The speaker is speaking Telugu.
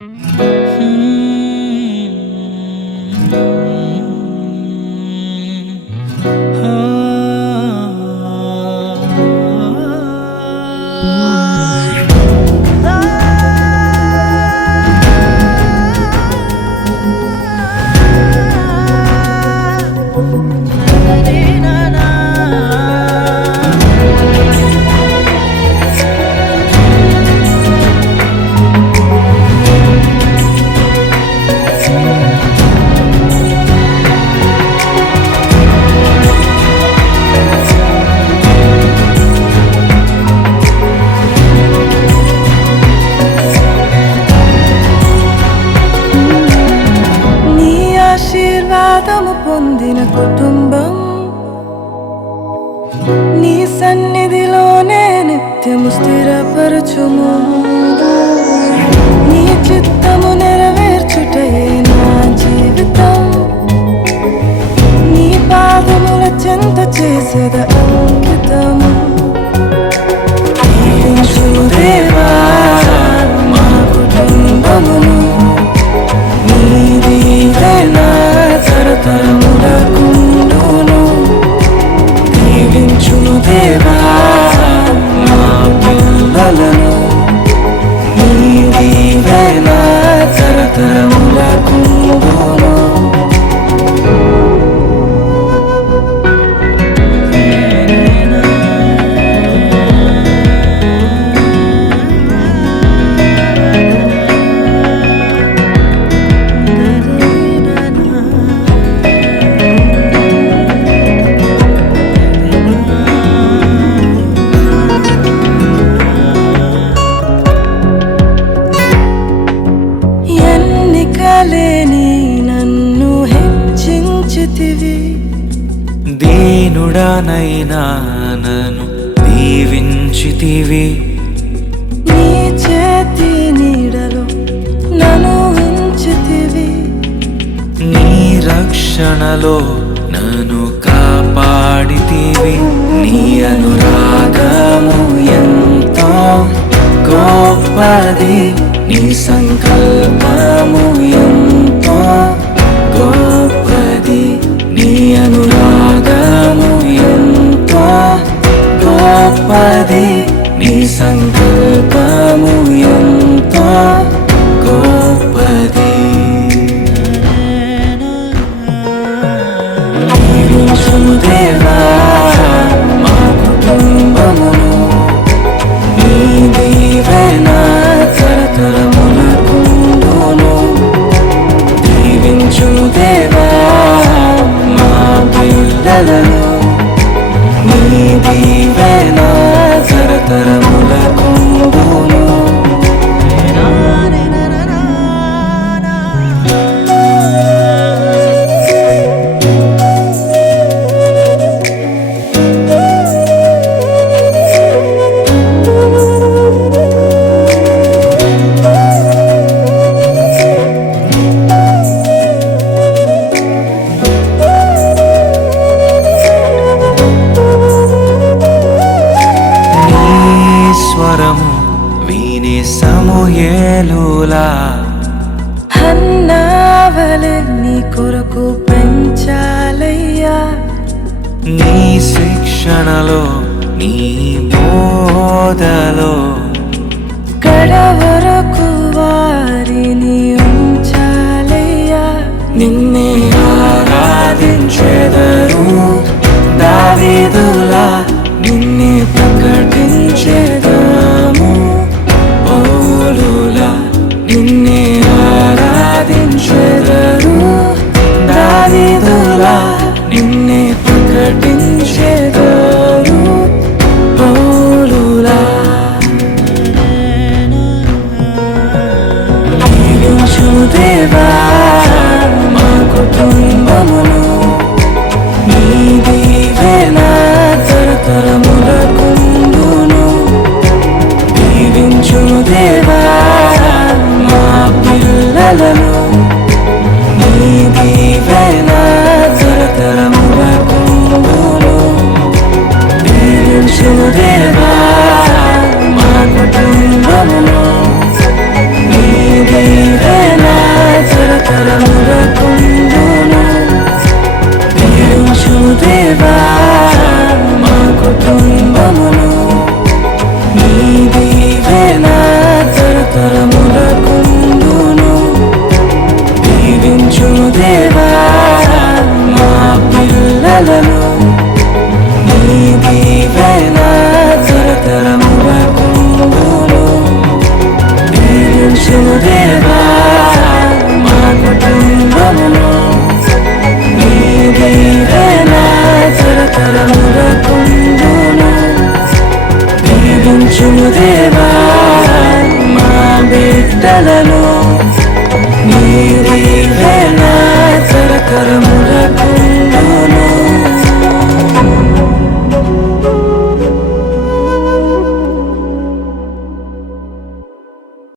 నీ ఆశీర్వాదము పొందిన కుటుంబం. నీ సన్నిధిలోనే నిత్యము స్థిరపరచుము. నీ చిత్తము నెరవేర్చుటయే నా జీవితం. నీ పాదముల చెంత చేసేద అంకితము దీనుడనైనా నన్ను దీవించితివి. నీ చేతి నీడలో నన్ను ఉంచితివి. నీ రక్షణలో నన్ను కాపాడితివి. నీ అనురాగము ఎంతో గొప్పది. నీ సంకల్పము గొప్పది నీ సంకల్పము ఎంతో గొప్పది దేవా మా కుటుంబమును నీ దీవెన తరతరములకుండును. దేవా మా పిల్లలను నీ సమూయేలులా హన్నావలె నీ కొరకు పెంచాలయ్యా. నీ శిక్షణలో నీ బోధలో దీవించు దేవా మా